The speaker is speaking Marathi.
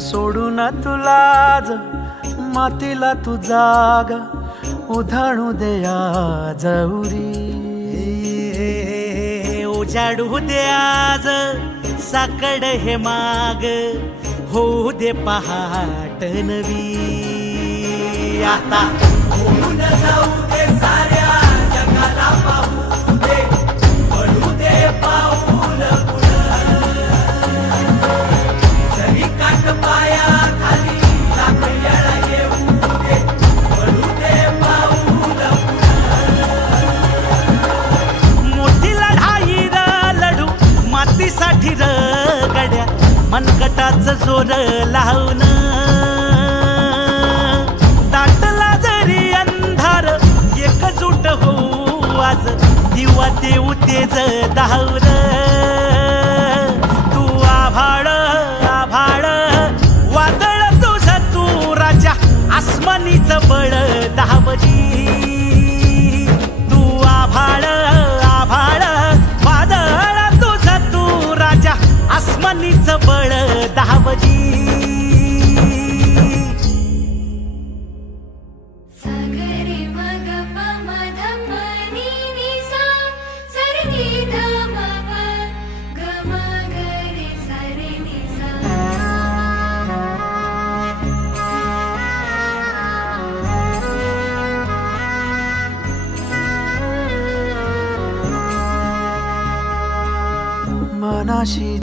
सोडून तुलाज मातीला तू जाग उधाणू दे आज उरी. उजाडू दे आज साकड हे माग होऊ दे पहाट नवी. आता होऊन जाऊ दे साऱ्या जगाला पाहू दे पडू दे पाऊल जरी काट पाया खाली लाख येळा येऊ दे पडू दे पाऊल. मोठी लढाई र लढू मातीसाठी र गड्या मनगटाच जोर लावून. दाटला जरी अंधार एकजूट होऊ आज दिवा देऊ तेज धावर. तू आभाळ आभाळ वादळ तुझ तू राजा आसमानीच बळ दावरी. तू आभाळ आभाळ वादळ तुझ तू राजा आसमानीच बळ दावरी. मनाशी